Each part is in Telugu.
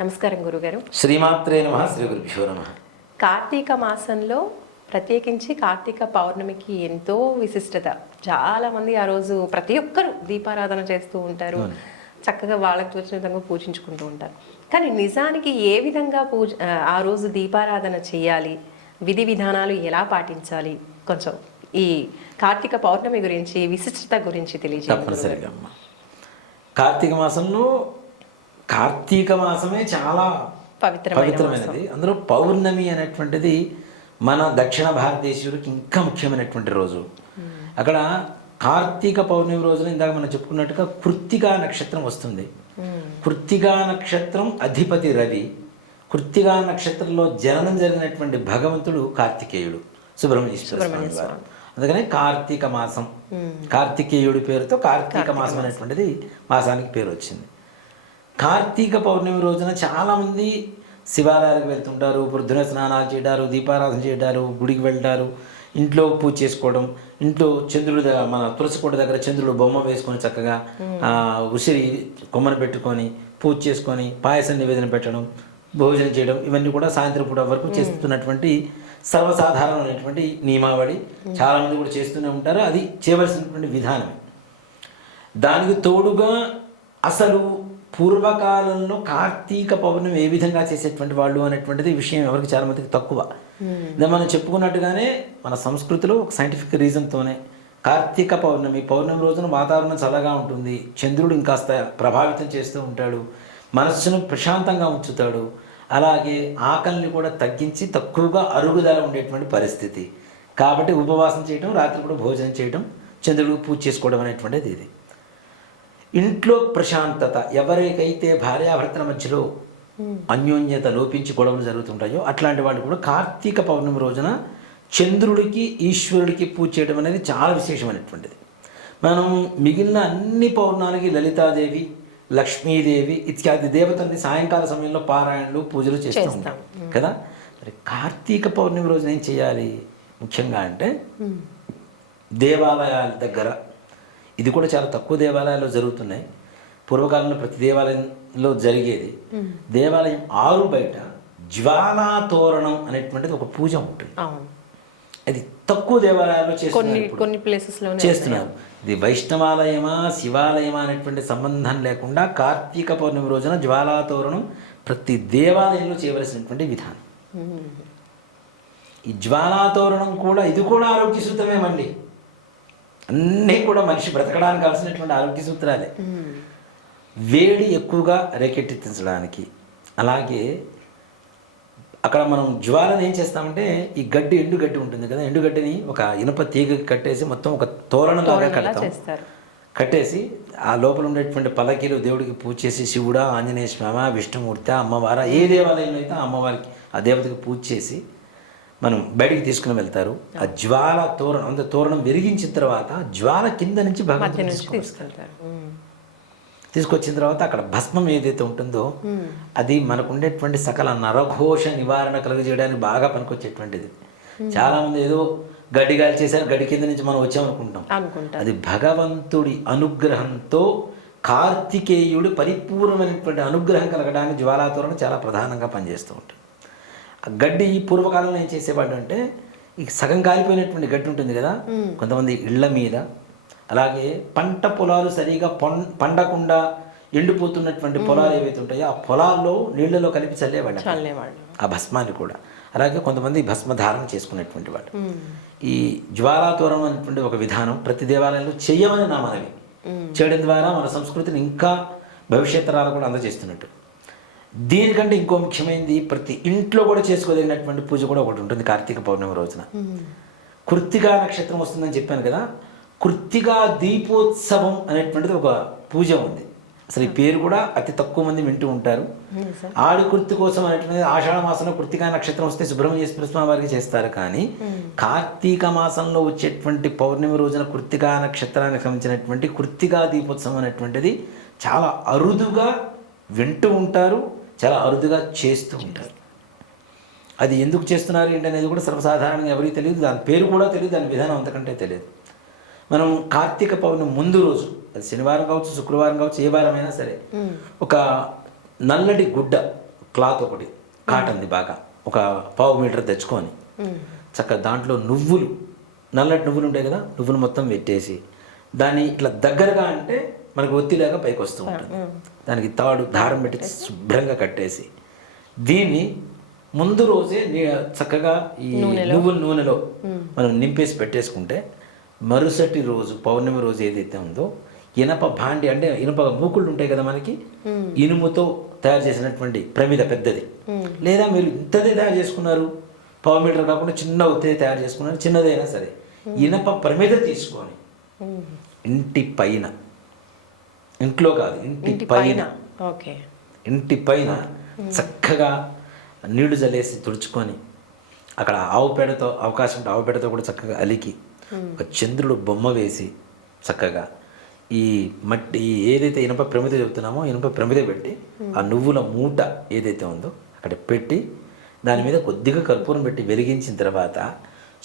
నమస్కారం గురుగారు. శ్రీమాత్రే నమః. శ్రీ గురుభ్యో నమః. కార్తీక మాసంలో ప్రత్యేకించి కార్తీక పౌర్ణమికి ఎంతో విశిష్టత. చాలామంది ఆ రోజు ప్రతి ఒక్కరు దీపారాధన చేస్తూ ఉంటారు, చక్కగా వాళ్ళకి తోచిన విధంగా పూజించుకుంటూ ఉంటారు. కానీ నిజానికి ఏ విధంగా ఆ రోజు దీపారాధన చేయాలి, విధి విధానాలు ఎలా పాటించాలి, కొంచెం ఈ కార్తీక పౌర్ణమి గురించి విశిష్టత గురించి తెలియజేయండి. కార్తీక మాసంలో కార్తీక మాసమే చాలా పవిత్రమైనది. అందులో పౌర్ణమి అనేటువంటిది మన దక్షిణ భారతదేశీయుడికి ఇంకా ముఖ్యమైనటువంటి రోజు. అక్కడ కార్తీక పౌర్ణమి రోజున ఇందాక మనం చెప్పుకున్నట్టుగా కృత్తికా నక్షత్రం వస్తుంది. కృత్తికా నక్షత్రం అధిపతి రవి. కృత్తికా నక్షత్రంలో జననం జరిగినటువంటి భగవంతుడు కార్తికేయుడు, సుబ్రహ్మణ్యేశ్వర స్వామి వారు. అందుకనే కార్తీక మాసం, కార్తికేయుడి పేరుతో కార్తీక మాసం అనేటువంటిది మాసానికి పేరు వచ్చింది. కార్తీక పౌర్ణమి రోజున చాలామంది శివాలయాలకు వెళ్తుంటారు, పొద్దున స్నానాలు చేయడారు, దీపారాధన చేయడారు, గుడికి వెళ్తారు, ఇంట్లో పూజ చేసుకోవడం, ఇంట్లో చంద్రుడు మన తులసి కోట దగ్గర చంద్రుడు బొమ్మ వేసుకొని చక్కగా ఉసిరి కొమ్మను పెట్టుకొని పూజ చేసుకొని పాయసం నివేదన పెట్టడం, భోజనం చేయడం, ఇవన్నీ కూడా సాయంత్రం పూట వరకు చేస్తున్నటువంటి సర్వసాధారణమైనటువంటి నియమావళి. చాలామంది కూడా చేస్తూనే ఉంటారు. అది చేయవలసినటువంటి విధానమే. దానికి తోడుగా అసలు పూర్వకాలంలో కార్తీక పౌర్ణమి ఏ విధంగా చేసేటువంటి వాళ్ళు అనేటువంటిది విషయం ఎవరికి చాలా మందికి తక్కువ. మనం చెప్పుకున్నట్టుగానే మన సంస్కృతిలో ఒక సైంటిఫిక్ రీజన్తోనే కార్తీక పౌర్ణమి రోజున వాతావరణం చల్లగా ఉంటుంది, చంద్రుడు ఇంకాస్త ప్రభావితం చేస్తూ ఉంటాడు, మనస్సును ప్రశాంతంగా ఉంచుతాడు, అలాగే ఆకలిని కూడా తగ్గించి తక్కువగా అరుగుదల ఉండేటువంటి పరిస్థితి. కాబట్టి ఉపవాసం చేయడం, రాత్రి కూడా భోజనం చేయడం, చంద్రుడికి పూజ చేసుకోవడం అనేటువంటిది ఇది. ఇంట్లో ప్రశాంతత, ఎవరికైతే భార్యాభర్తల మధ్యలో అన్యోన్యత లోపించి గొడవలు జరుగుతుంటాయో అట్లాంటి వాళ్ళు కూడా కార్తీక పౌర్ణమి రోజున చంద్రుడికి ఈశ్వరుడికి పూజ చేయడం అనేది చాలా విశేషమైనటువంటిది. మనం మిగిలిన అన్ని పౌర్ణాలకి లలితాదేవి, లక్ష్మీదేవి ఇత్యాది దేవతల్ని సాయంకాల సమయంలో పారాయణలు పూజలు చేస్తూ ఉంటాం కదా. మరి కార్తీక పౌర్ణమి రోజున ఏం చేయాలి ముఖ్యంగా అంటే, దేవాలయాల దగ్గర, ఇది కూడా చాలా తక్కువ దేవాలయాల్లో జరుగుతున్నాయి, పూర్వకాలంలో ప్రతి దేవాలయంలో జరిగేది, దేవాలయం ఆరు బయట జ్వాలాతోరణం అనేటువంటిది ఒక పూజ ఉంటుంది. అది తక్కువ దేవాలయాల్లో చేస్తున్నారు. ఇది వైష్ణవాలయమా శివాలయమా అనేటువంటి సంబంధం లేకుండా కార్తీక పౌర్ణమి రోజున జ్వాలాతోరణం ప్రతి దేవాలయంలో చేయవలసినటువంటి విధానం. ఈ జ్వాలాతోరణం కూడా ఇది కూడా ఆరోగ్య సూత్రమేమండి. అన్నీ కూడా మనిషి బ్రతకడానికి కావాల్సినటువంటి ఆరోగ్య సూత్రాలే. వేడి ఎక్కువగా రేకెత్తించడానికి, అలాగే అక్కడ మనం జ్వాలను ఏం చేస్తామంటే, ఈ గడ్డి ఎండుగడ్డి ఉంటుంది కదా, ఎండుగడ్డిని ఒక ఇనుప తీగకి కట్టేసి మొత్తం ఒక తోరణంలాగా కడతాం. కట్టేసి ఆ లోపల ఉండేటువంటి పల్లకీలు దేవుడికి పూజ చేసి, శివుడా, ఆంజనేయ స్వామి, విష్ణుమూర్తి, అమ్మవారా, ఏ దేవాలయంలో అయితే ఆ అమ్మవారికి ఆ దేవతకి పూజ చేసి మనం బయటికి తీసుకుని వెళ్తారు. ఆ జ్వాల తోరణం, అంత తోరణం వెలిగించిన తర్వాత జ్వాల కింద నుంచి భగవంతుని తీసుకొచ్చిన తర్వాత అక్కడ భస్మం ఏదైతే ఉంటుందో అది మనకు ఉండేటువంటి సకల నరఘోష నివారణ కలుగజేయడానికి బాగా పనికొచ్చేటువంటిది. చాలామంది ఏదో గడ్డి గాలి చేశారు, గడ్డి కింద నుంచి మనం వచ్చామనుకుంటాం. అది భగవంతుడి అనుగ్రహంతో, కార్తికేయుడు పరిపూర్ణమైనటువంటి అనుగ్రహం కలగడానికి జ్వాలాతోరణం చాలా ప్రధానంగా పనిచేస్తూ ఉంటుంది. ఆ గడ్డి పూర్వకాలంలో ఏం చేసేవాడు అంటే, ఈ సగం కాలిపోయినటువంటి గడ్డి ఉంటుంది కదా, కొంతమంది ఇళ్ల మీద, అలాగే పంట పొలాలు సరిగా పండకుండా ఎండిపోతున్నటువంటి పొలాలు ఏవైతే ఉంటాయో ఆ పొలాల్లో నీళ్లలో కలిపి చల్లేవాడు ఆ భస్మాన్ని కూడా. అలాగే కొంతమంది భస్మధారణ చేసుకునేటువంటి వాడు. ఈ జ్వాలాతోరణం అనేటువంటి ఒక విధానం ప్రతి దేవాలయంలో చెయ్యమని నా మనవి. చేయడం ద్వారా మన సంస్కృతిని ఇంకా భవిష్యత్ తరాలు కూడా అందజేస్తున్నట్టు. దీనికంటే ఇంకో ముఖ్యమైనది, ప్రతి ఇంట్లో కూడా చేసుకోదగినటువంటి పూజ కూడా ఒకటి ఉంటుంది కార్తీక పౌర్ణమి రోజున. కృత్తికా నక్షత్రం వస్తుందని చెప్పాను కదా, కృత్తికా దీపోత్సవం అనేటువంటిది ఒక పూజ ఉంది. అసలు ఈ పేరు కూడా అతి తక్కువ మంది వింటూ ఉంటారు. ఆడి కృత్తి కోసం అనేటువంటిది ఆషాఢ మాసంలో కృత్తికా నక్షత్రం వస్తే సుబ్రహ్మణ్యేశ్వర స్వామి వారికి చేస్తారు. కానీ కార్తీక మాసంలో వచ్చేటువంటి పౌర్ణమి రోజున కృత్తికా నక్షత్రానికి సంబంధించినటువంటి కృత్తికా దీపోత్సవం అనేటువంటిది చాలా అరుదుగా వింటూ ఉంటారు, చాలా అరుదుగా చేస్తూ ఉంటారు. అది ఎందుకు చేస్తున్నారు ఏంటి అనేది కూడా సర్వసాధారణంగా ఎవరికి తెలియదు, దాని పేరు కూడా తెలియదు, దాని విధానం అంతకంటే తెలియదు. మనం కార్తీక పౌర్ణమి ముందు రోజు, అది శనివారం కావచ్చు, శుక్రవారం కావచ్చు, ఏ వారమైనా సరే, ఒక నల్లటి గుడ్డ క్లాత్ ఒకటి కాటన్ది బాగా ఒక పావు మీటర్ తెచ్చుకొని చక్కగా దాంట్లో నువ్వులు, నల్లటి నువ్వులు ఉంటాయి కదా, నువ్వులు మొత్తం పెట్టేసి దాన్ని ఇట్లా దగ్గరగా అంటే మనకు ఒత్తిలాగా పైకి వస్తూ ఉంటుంది. దానికి తాడు దారం పెట్టి శుభ్రంగా కట్టేసి దీన్ని ముందు రోజే చక్కగా ఈ నువ్వుల నూనెలో మనం నింపేసి పెట్టేసుకుంటే మరుసటి రోజు పౌర్ణమి రోజు ఏదైతే ఉందో ఇనప భాండి అంటే ఇనుప మూకుళ్ళు ఉంటాయి కదా మనకి, ఇనుముతో తయారు చేసినటువంటి ప్రమిద పెద్దది, లేదా మీరు ఇంతదే తయారు చేసుకున్నారు, పావు మీటర్ కాకుండా చిన్న ఒత్తిడి తయారు చేసుకున్నారు, చిన్నదైనా సరే ఇనప ప్రమిద తీసుకొని ఇంటి పైన, ఇంట్లో కాదు ఇంటి పైన, ఇంటి పైన చక్కగా నీళ్లు జల్లేసి తుడుచుకొని అక్కడ ఆవు పేడతో అవకాశం ఉంటే ఆవు పేడతో కూడా చక్కగా అలికి ఒక చంద్రుడు బొమ్మ వేసి చక్కగా ఈ మట్టి ఏదైతే ఇనుప ప్రమిద చెబుతున్నామో ఇనుప ప్రమిద పెట్టి ఆ నువ్వుల మూట ఏదైతే ఉందో అక్కడ పెట్టి దాని మీద కొద్దిగా కర్పూరం పెట్టి వెలిగించిన తర్వాత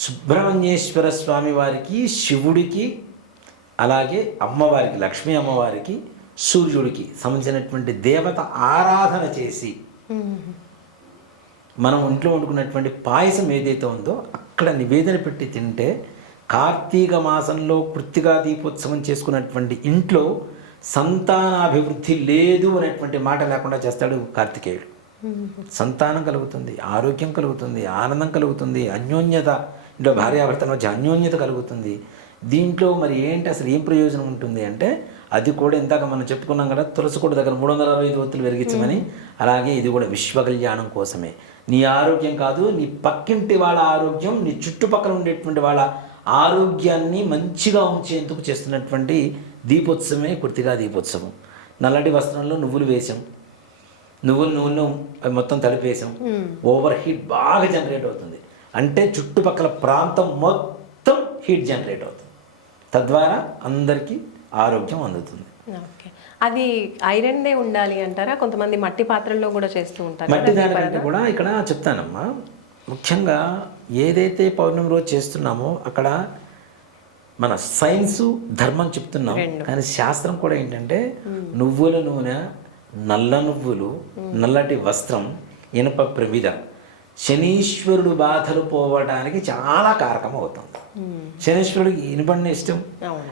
సుబ్రహ్మణ్యేశ్వర స్వామి వారికి, శివుడికి, అలాగే అమ్మవారికి, లక్ష్మీ అమ్మవారికి, సూర్యుడికి సంబంధించినటువంటి దేవత ఆరాధన చేసి మనం ఇంట్లో వండుకున్నటువంటి పాయసం ఏదైతే ఉందో అక్కడ నివేదన పెట్టి తింటే కార్తీక మాసంలో కృత్తికా దీపోత్సవం చేసుకున్నటువంటి ఇంట్లో సంతానాభివృద్ధి లేదు అనేటువంటి మాట లేకుండా చేస్తాడు కార్తికేయుడు. సంతానం కలుగుతుంది, ఆరోగ్యం కలుగుతుంది, ఆనందం కలుగుతుంది, అన్యోన్యత, ఇంట్లో భార్యాభర్తల మధ్య అన్యోన్యత కలుగుతుంది. దీంట్లో మరి ఏంటి అసలు ఏం ప్రయోజనం ఉంటుంది అంటే అది కూడా ఇందాక మనం చెప్పుకున్నాం కదా, తులసికోట దగ్గర 365 ఒత్తులు వెలిగించమని, అలాగే ఇది కూడా విశ్వ కళ్యాణం కోసమే. నీ ఆరోగ్యం కాదు, నీ పక్కింటి వాళ్ళ ఆరోగ్యం, నీ చుట్టుపక్కల ఉండేటువంటి వాళ్ళ ఆరోగ్యాన్ని మంచిగా ఉంచేందుకు చేస్తున్నటువంటి దీపోత్సవమే కృత్తికా దీపోత్సవం. నల్లటి వస్త్రంలో నువ్వులు వేసాం, నువ్వులు అవి మొత్తం తడిపేసాం, ఓవర్ హీట్ బాగా జనరేట్ అవుతుంది, అంటే చుట్టుపక్కల ప్రాంతం మొత్తం హీట్ జనరేట్ అవుతుంది, తద్వారా అందరికీ ఆరోగ్యం అందుతుంది. అది ఐరన్దే ఉండాలి అంటారా? కొంతమంది మట్టి పాత్రల్లో కూడా చేస్తూ ఉంటారు. మట్టి దానికంటే కూడా ఇక్కడ చెప్తానమ్మా, ముఖ్యంగా ఏదైతే పౌర్ణమి రోజు చేస్తున్నామో అక్కడ మన సైన్సు ధర్మం చెప్తున్నాం, కానీ శాస్త్రం కూడా ఏంటంటే నువ్వుల నూనె, నల్ల నువ్వులు, నల్లటి వస్త్రం, ఇనుప ప్రమిద శనీశ్వరుడు బాధలు పోవడానికి చాలా కారకం అవుతుంది. శనీశ్వరుడికి ఇనుపడిన ఇష్టం,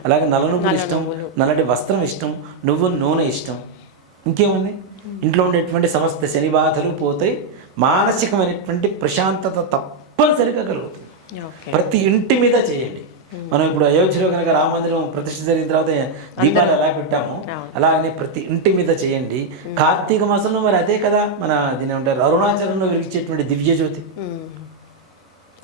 అలాగే నల్ల నువ్వులు ఇష్టం, నల్లటి వస్త్రం ఇష్టం, నువ్వుల నూనె ఇష్టం. ఇంకేముంది, ఇంట్లో ఉండేటువంటి సమస్త శని బాధలు పోతాయి, మానసికమైనటువంటి ప్రశాంతత తప్పనిసరిగా కలుగుతుంది. ప్రతి ఇంటి మీద చేయండి. మనం ఇప్పుడు అయోధ్యలో కనుక రామ మందిరం ప్రతిష్ఠ జరిగిన తర్వాత దీపాలు ఎలా పెట్టాము అలాగనే ప్రతి ఇంటి మీద చేయండి. కార్తీక మాసంలో మరి అదే కదా మన దీని ఏమంటారు, అరుణాచలంలో వెలిగించేటువంటి దివ్య జ్యోతి,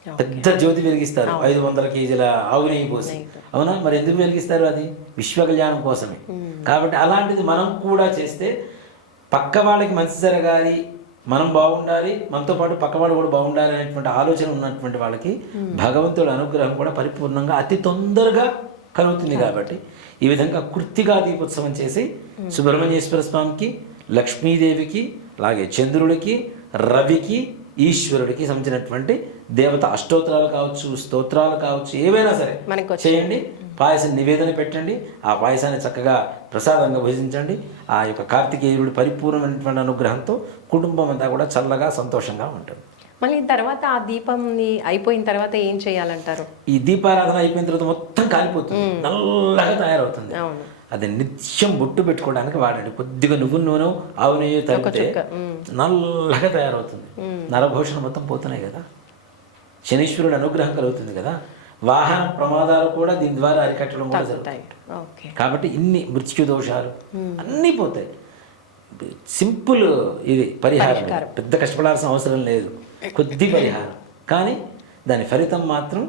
పెద్ద జ్యోతి వెలిగిస్తారు 500 కేజీల ఆవు నెయ్యి పోసి, అవునా? మరి ఎందుకు వెలిగిస్తారు? అది విశ్వ కళ్యాణం కోసమే. కాబట్టి అలాంటిది మనం కూడా చేస్తే పక్క వాళ్ళకి మంచి జరగాలి, మనం బాగుండాలి, మనతో పాటు పక్కవాడు కూడా బాగుండాలి అనేటువంటి ఆలోచన ఉన్నటువంటి వాళ్ళకి భగవంతుడి అనుగ్రహం కూడా పరిపూర్ణంగా అతి తొందరగా కలుగుతుంది. కాబట్టి ఈ విధంగా కృత్తికా దీపోత్సవం చేసి సుబ్రహ్మణ్యేశ్వర స్వామికి, లక్ష్మీదేవికి, అలాగే చంద్రుడికి, రవికి, ఈశ్వరుడికి సంబంధించినటువంటి దేవత అష్టోత్తరాలు కావచ్చు, స్తోత్రాలు కావచ్చు, ఏవైనా సరే చేయండి. పాయసం నివేదన పెట్టండి, ఆ పాయసాన్ని చక్కగా ప్రసాదంగా భుజించండి. ఆ యొక్క కార్తికేయుడి పరిపూర్ణమైనటువంటి అనుగ్రహంతో కుటుంబం అంతా కూడా చల్లగా సంతోషంగా ఉంటుంది. మళ్ళీ తర్వాత ఆ దీపం అయిపోయిన తర్వాత ఏం చేయాలంటారు? ఈ దీపారాధన అయిపోయిన తర్వాత మొత్తం కాలిపోతుంది, నల్లగా తయారవుతుంది. అది నిత్యం బొట్టు పెట్టుకోవడానికి వాడండి. కొద్దిగా నువ్వు నూనె, ఆవు నెయ్యి తగ్గితే నల్లగా తయారవుతుంది. నరభూషణ మొత్తం పోతున్నాయి కదా, శనీశ్వరుడు అనుగ్రహం కలుగుతుంది కదా, వాహన ప్రమాదాలు కూడా దీని ద్వారా అరికట్టడం కూడా జరుగుతాయి. కాబట్టి ఇన్ని మృత్యు దోషాలు అన్నీ పోతాయి. సింపుల్ ఇది పరిహారం, పెద్ద కష్టపడాల్సిన అవసరం లేదు, కొద్ది పరిహారం, కానీ దాని ఫలితం మాత్రం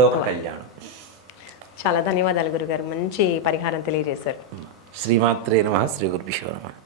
లోక కళ్యాణం. చాలా ధన్యవాదాలు గురుగారు, మంచి పరిహారం తెలియజేశారు. శ్రీమాత్రే నమః. శ్రీ గురుభ్యో నమః.